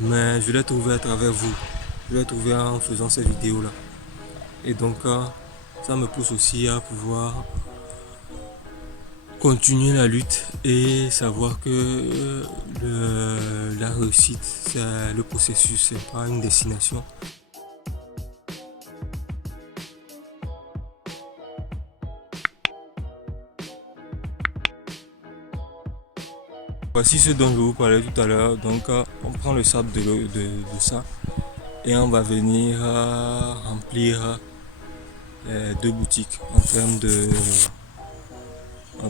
mais je l'ai trouvé à travers vous. Je l'ai trouvé en faisant ces vidéos-là. Et donc, ça me pousse aussi à pouvoir continuer la lutte et savoir que la réussite, c'est le processus, c'est pas une destination. Voici ce dont je vous parlais tout à l'heure. Donc, on prend le sable de ça et on va venir remplir les deux boutiques en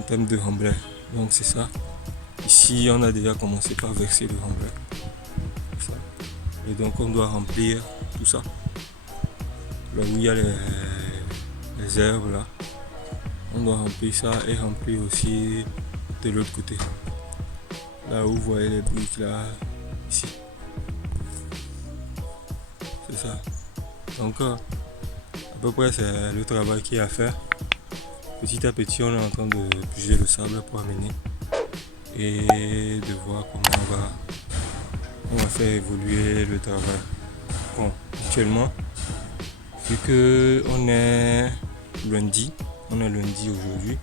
termes de remblai. Donc, c'est ça. Ici, on a déjà commencé par verser le remblai. Et donc, on doit remplir tout ça. Là où il y a les herbes, là, on doit remplir ça et remplir aussi de l'autre côté. Là où vous voyez les briques, là, ici. C'est ça. Donc, à peu près, c'est le travail qu'il y a à faire. Petit à petit, on est en train de puiser le sable pour amener et de voir comment on va faire évoluer le travail. Bon, actuellement, vu que on est lundi aujourd'hui,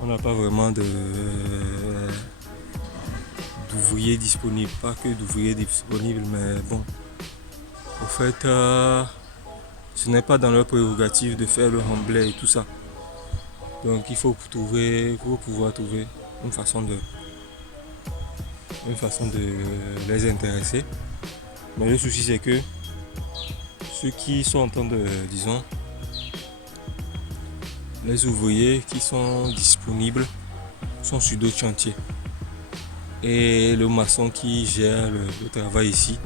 on n'a pas vraiment d'ouvriers disponibles. Pas que d'ouvriers disponibles, mais bon, en fait, ce n'est pas dans leur prérogative de faire le remblai et tout ça. Donc il faut pouvoir trouver une façon de les intéresser. Mais le souci c'est que ceux qui sont en train de, disons, les ouvriers qui sont disponibles sont sur d'autres chantiers. Et le maçon qui gère le travail ici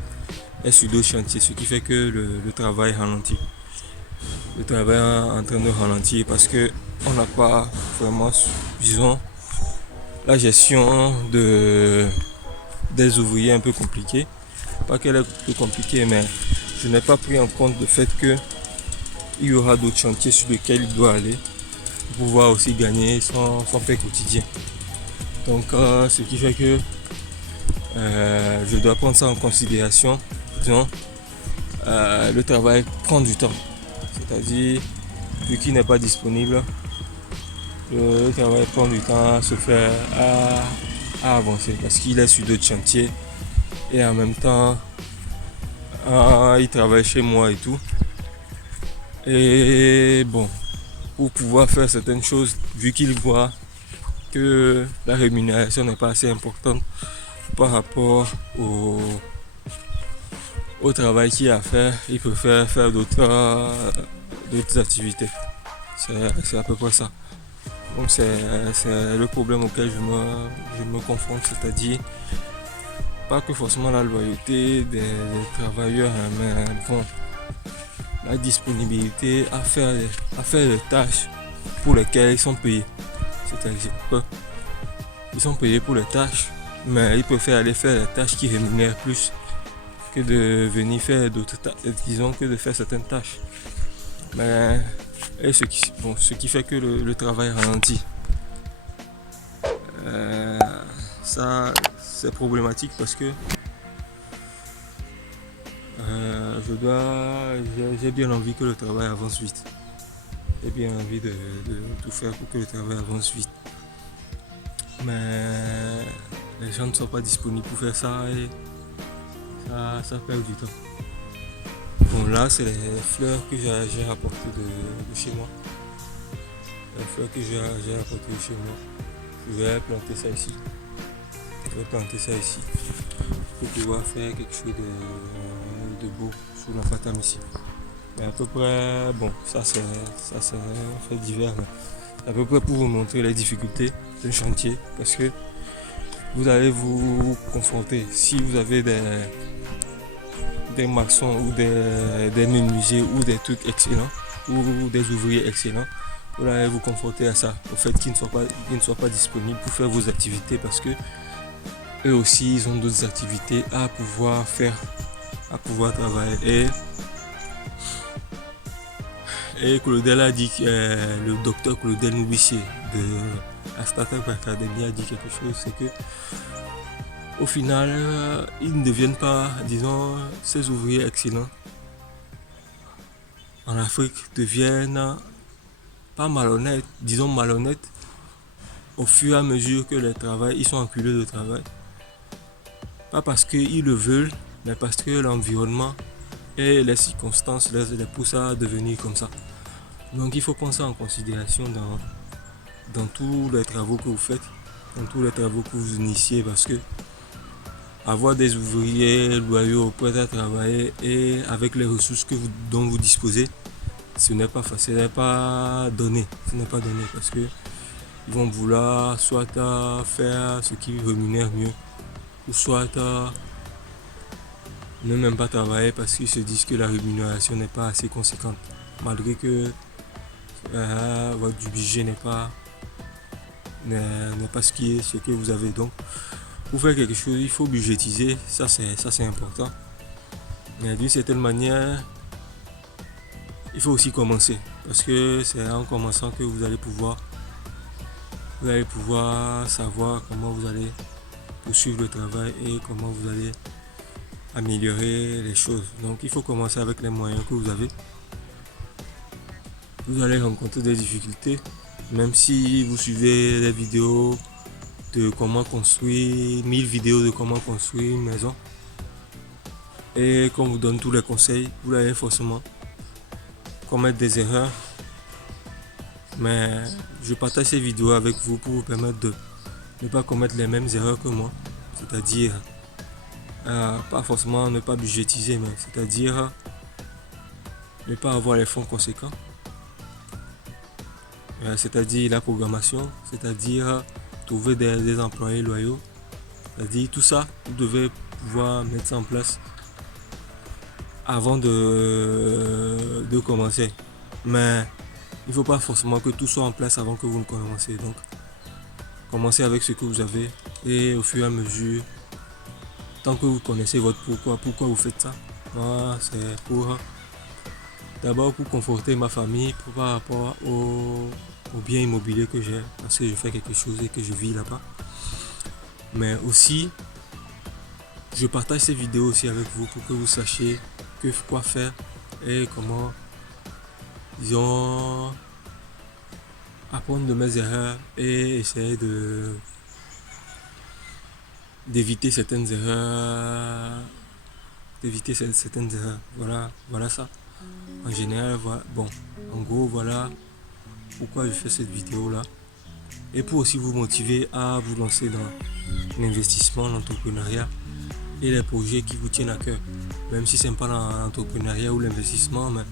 est sur d'autres chantiers, ce qui fait que le travail ralentit. Le travail est en train de ralentir parce que on n'a pas vraiment, disons, la gestion des ouvriers un peu compliquée. Pas qu'elle est un peu compliquée, mais je n'ai pas pris en compte le fait que il y aura d'autres chantiers sur lesquels il doit aller pour pouvoir aussi gagner son pain quotidien. Donc, ce qui fait que je dois prendre ça en considération. Disons, le travail prend du temps. C'est-à-dire, vu qu'il n'est pas disponible, le travail prend du temps à se faire, à avancer parce qu'il est sur d'autres chantiers et en même temps, il travaille chez moi et tout. Et bon, pour pouvoir faire certaines choses, vu qu'il voit que la rémunération n'est pas assez importante par rapport au travail qu'il y a à faire, il préfère faire d'autres activités. C'est à peu près ça. Donc c'est le problème auquel je me confronte, c'est-à-dire pas que forcément la loyauté des travailleurs, hein, mais bon, la disponibilité à faire les tâches pour lesquelles ils sont payés. C'est-à-dire qu'ils sont payés pour les tâches, mais ils préfèrent aller faire les tâches qui rémunèrent plus que de venir faire d'autres tâches, disons que de faire certaines tâches. Mais et ce qui fait que le travail ralentit. Ça, c'est problématique parce que j'ai bien envie que le travail avance vite. J'ai bien envie de tout faire pour que le travail avance vite. Mais les gens ne sont pas disponibles pour faire ça et ça perd du temps. Bon, là, c'est les fleurs que j'ai rapportées de chez moi. Les fleurs que j'ai rapportées de chez moi. Je vais planter ça ici. Pour pouvoir faire quelque chose de beau sur la patame ici. Mais à peu près, bon, ça c'est un fait divers, mais à peu près pour vous montrer les difficultés d'un chantier, parce que vous allez vous confronter, si vous avez des maçons ou des menuisiers ou des trucs excellents, ou des ouvriers excellents, vous allez vous confronter à ça, au fait qu'ils ne soient pas disponibles pour faire vos activités, parce que eux aussi ils ont d'autres activités à pouvoir travailler. Et Claudel a dit, le docteur Claudel Noubissier de la Startup Academy a dit quelque chose, c'est que au final, ils ne deviennent pas, disons, ces ouvriers excellents en Afrique deviennent pas malhonnêtes, disons malhonnêtes, au fur et à mesure que ils sont enculés de travail. Pas parce qu'ils le veulent, mais parce que l'environnement et les circonstances les poussent à devenir comme ça. Donc il faut prendre ça en considération dans tous les travaux que vous faites, dans tous les travaux que vous initiez, parce que avoir des ouvriers loyaux prêts à travailler et avec les ressources dont vous disposez, ce n'est pas facile, ce n'est pas donné. Ce n'est pas donné parce que ils vont vouloir soit faire ce qui rémunère mieux, ou soit ne même pas travailler parce qu'ils se disent que la rémunération n'est pas assez conséquente, malgré que votre budget n'est pas ce que vous avez. Donc pour faire quelque chose, il faut budgétiser, ça c'est important. Mais d'une certaine manière, il faut aussi commencer, parce que c'est en commençant que vous allez pouvoir savoir comment vous allez poursuivre le travail et comment vous allez améliorer les choses. Donc il faut commencer avec les moyens que vous avez. Vous allez rencontrer des difficultés, même si vous suivez les vidéos de comment construire, 1000 vidéos de comment construire une maison, et qu'on vous donne tous les conseils, vous allez forcément commettre des erreurs. Mais je partage ces vidéos avec vous pour vous permettre de ne pas commettre les mêmes erreurs que moi, c'est-à-dire pas forcément ne pas budgétiser, mais c'est-à-dire ne pas avoir les fonds conséquents, c'est-à-dire la programmation, c'est-à-dire trouver des employés loyaux, c'est-à-dire tout ça, vous devez pouvoir mettre ça en place avant de commencer. Mais il ne faut pas forcément que tout soit en place avant que vous ne commencez. Donc, commencez avec ce que vous avez et au fur et à mesure, tant que vous connaissez votre pourquoi vous faites ça. Moi, c'est d'abord pour conforter ma famille par rapport au bien immobilier que j'ai, parce que je fais quelque chose et que je vis là-bas. Mais aussi, je partage ces vidéos aussi avec vous pour que vous sachiez quoi faire et comment, disons, apprendre de mes erreurs et essayer d'éviter certaines erreurs. Voilà ça. En général, voilà. Bon, en gros, voilà pourquoi je fais cette vidéo là. Et pour aussi vous motiver à vous lancer dans l'investissement, l'entrepreneuriat et les projets qui vous tiennent à cœur. Même si ce n'est pas l'entrepreneuriat ou l'investissement, mais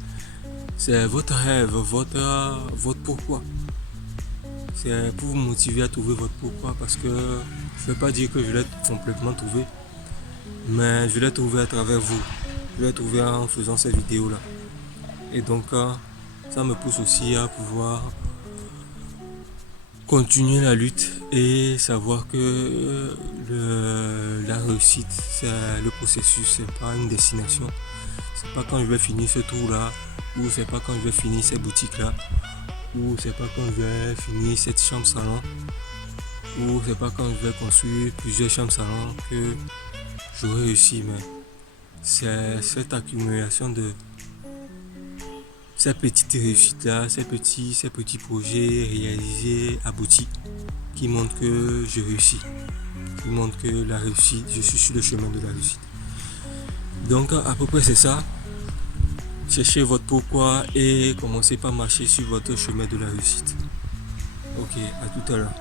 c'est votre rêve, votre pourquoi. C'est pour vous motiver à trouver votre pourquoi, parce que je ne vais pas dire que je l'ai complètement trouvé, mais je l'ai trouvé à travers vous. Je l'ai trouvé en faisant ces vidéos là. Et donc ça me pousse aussi à pouvoir continuer la lutte et savoir que la réussite, c'est le processus, c'est pas une destination. C'est pas quand je vais finir ce tour là, ou c'est pas quand je vais finir cette boutique là, ou c'est pas quand je vais finir cette chambre salon, ou c'est pas quand je vais construire plusieurs chambres salon que j'aurai réussi. Mais c'est cette accumulation de ces petites réussites là, ces petits projets réalisés, aboutis, qui montrent que je réussis, qui montrent que la réussite, je suis sur le chemin de la réussite. Donc à peu près c'est ça. Cherchez votre pourquoi et commencez par marcher sur votre chemin de la réussite. Ok, à tout à l'heure.